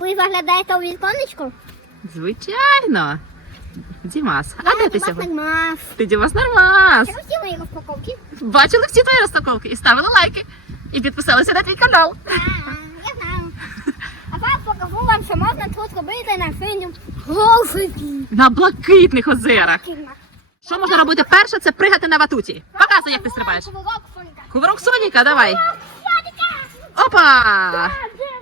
Ви заглядаєте у віконечко? Звичайно. Дімас, а де ти сьогодні? Нормас. Ти Дімас Нормас. Чи всі мої розпаковки? Бачили всі твої розпаковки і ставили лайки. І підписалися на твій канал. А, Я знаю. А зараз покажу вам, що можна тут робити на синю голфики. На блакитних озерах. Що можна робити перше, це пригати на батуті. Показуй, як ти стрибаєш. Кувырок Соніка, давай. Опа!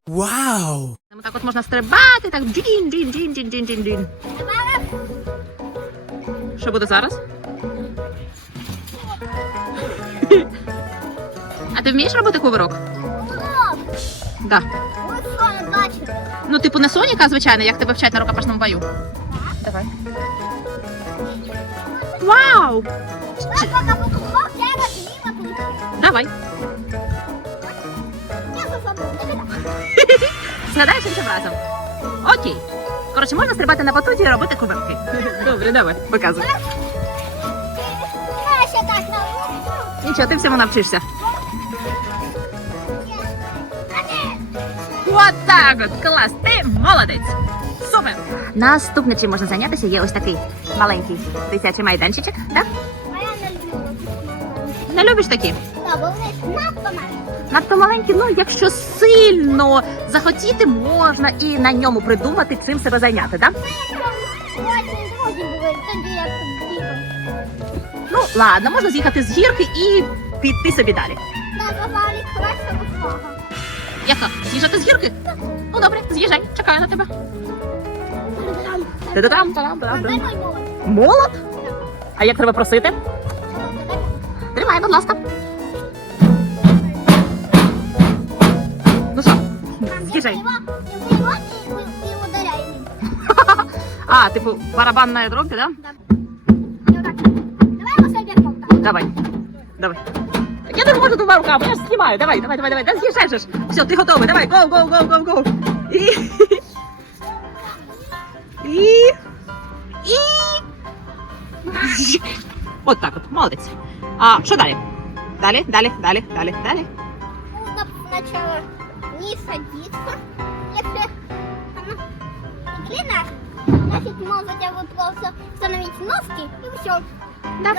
Вау! Там Так от можна стрибати, так джин, джин, джин, джин, джин, джин, джин. Що буде зараз? А ти вмієш робити кувирок? Да. Ну, типу, не Соніка, звичайно, як тебе вчать на рукопашному бою. Давай. Вау! Давай. Згадаєш іншим разом? Окей. Коротше, можна стрибати на батуті і робити кувирки. Добре, давай, показуй. Нічого, ти всьому навчишся. От так от, клас, ти молодець. Супер. Наступне, чим можна зайнятися, є ось такий маленький дитячий майданчичок. Да? А я не люблю. Не любиш такі? Так, бо вони надто маленькі. Надто маленькі, ну якщо сильно захотіти, можна і на ньому придумати, чим себе зайняти, да? Бігав. Ну, ладно, можна з'їхати з гірки і піти собі далі. Так. Яка? З'їжджати з гірки? Ну добре, з'їжджай, чекаю на тебе. Та-да-дам, та-дам, та-дам. Молот? А як треба просити? Тримай, будь ласка. з'їжджай. Його, його і, і, і ударяй ним. А, типу, барабанна дробь, да? І отак. Давай ось обірком так. Давай. Давай. Я не можу двома руками, я ж знімаю. Давай, давай, давай, давай. Да з'їжджай же ж. Все, ти готовий. Давай, гоу, гоу, гоу, гоу, гоу. І... І... І... От так от, молодець. А що далі? Далі, далі, далі, далі, далі. Нужно сначала не садиться. Значит можете вы просто установить ножки и все. Да.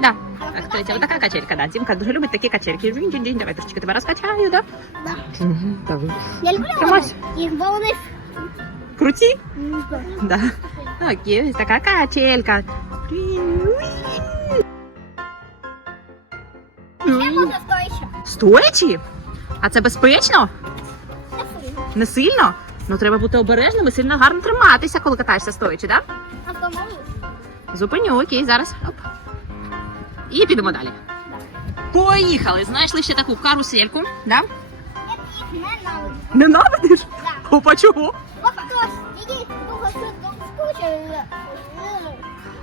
Да. А Так, когда вот така качелька, да. Дімка дуже любить такі качельки. Жінь, жінь, жінь. Давай трошечки тебе розкачаю, да? Да. Угу, давай. Я люблю Тримайся. их, ж- Круті? Да. Окей, ось така качелька. Ще можна стоїще. Стоячи? А це безпечно? Не сильно. Не сильно? Ну треба бути обережним і сильно гарно триматися, коли катаєшся стоячи, да? Автомобіль. Зупиню, окей, зараз. Оп. І підемо далі. Поїхали! Знайшли ще таку карусельку, да? Я їх ненавиджу. Ненавидиш? Да. Опа, чого? Бо хтось сидить, довго скучає.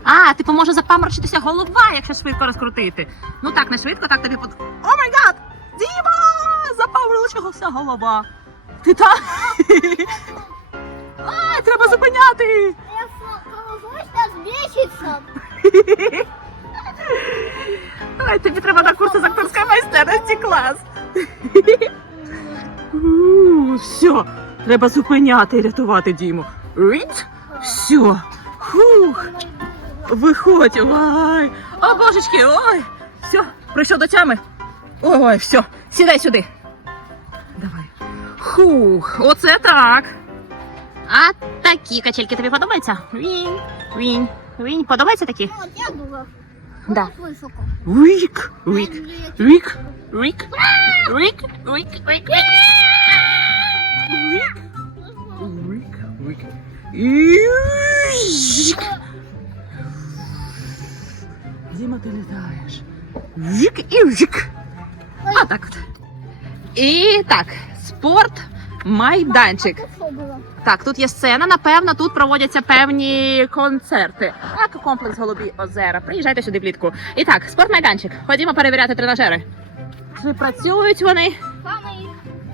А, типу може запаморочитися голова, якщо швидко розкрутити. Ну так, не швидко, так тобі под. О май гад! Діма! Запаморочилася голова. Ти та? А, треба зупиняти! Я збільшиться. Ай, тобі треба на курси з акторської майстерності клас. У, Все, треба зупиняти і рятувати Діму. Все. Фух. Виходь. Ой. О, божечки, ой. Все, прийшов до тями. Ой, ой, все. Сідай сюди. Хух, оце так. А такі качельки тобі подобаються? Вінь, вінь, вінь. Подобаються такі? От я думав. Да. Вік, вік, вік, вік, вік, вік, вік, вік. Вік, вік, вік. Діма, ти літаєш. Вік і вік. А так от. І так, спорт, майданчик. Так, тут є сцена. Напевно, тут проводяться певні концерти. Так, комплекс Голубі озера. Приїжджайте сюди влітку. І так, спортмайданчик. Ходімо перевіряти тренажери. Чи працюють вони? Самий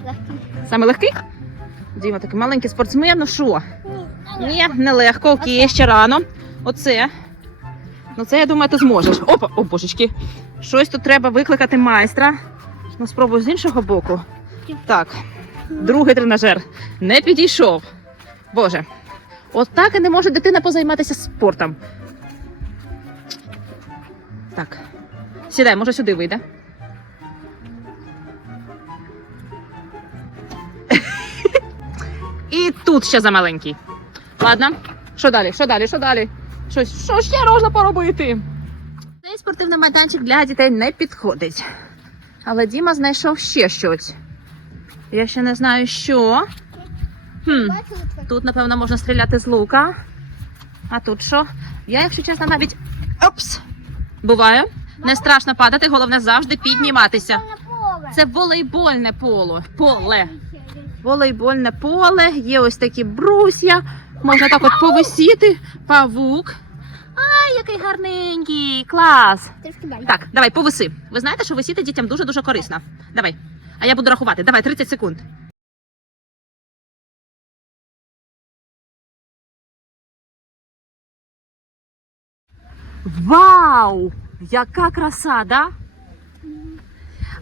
легкий. Саме легкий? Діма такий маленький спортсмен. Ну що? Ні, Ні, нелегко, окей, ще рано. Оце. Ну це я думаю, ти зможеш. Опа, о божечки. Щось тут треба викликати майстра. Ну, спробую з іншого боку. Так. Другий тренажер не підійшов. Боже, от так і не може дитина позайматися спортом. Так. Сідай, може сюди вийде. І тут ще замаленький. Ладно, що далі? Що далі? Що далі? Що, що ще можна поробити? Цей спортивний майданчик для дітей не підходить. Але Діма знайшов ще щось. Я ще не знаю, що. Хм, тут, напевно, можна стріляти з лука. А тут що? Я, якщо чесно, навіть. Опс! Буває. Не страшно падати, головне завжди підніматися. Це волейбольне поло. Поле. Волейбольне поле, є ось такі брусья. Можна так от повисіти. Павук. Ай, який гарненький! Клас! Так, давай, повиси. Ви знаєте, що висіти дітям дуже-дуже корисно. Давай. А я буду рахувати. Давай, 30 секунд. Вау! Яка краса, да?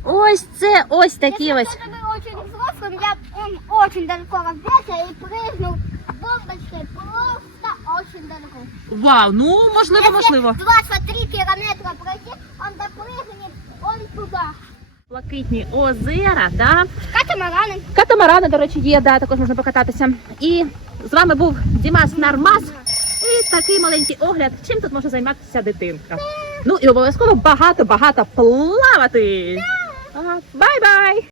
Ось це ось такі Если ось. кто-то был очень взрослым, я, он очень далеко разбился и прыгнул бомбочкой просто очень далеко. Вау, ну можливо, можливо. 23 километра пройти, он допрыгнет, он туда. Блакитні озера, да? Катамарани. Катамарани, до речі, є, да, також можна покататися. І з вами був Дімас Нармас. І такий маленький огляд, чим тут може займатися дитинка. Ну і обов'язково багато-багато плавати. Бай-бай!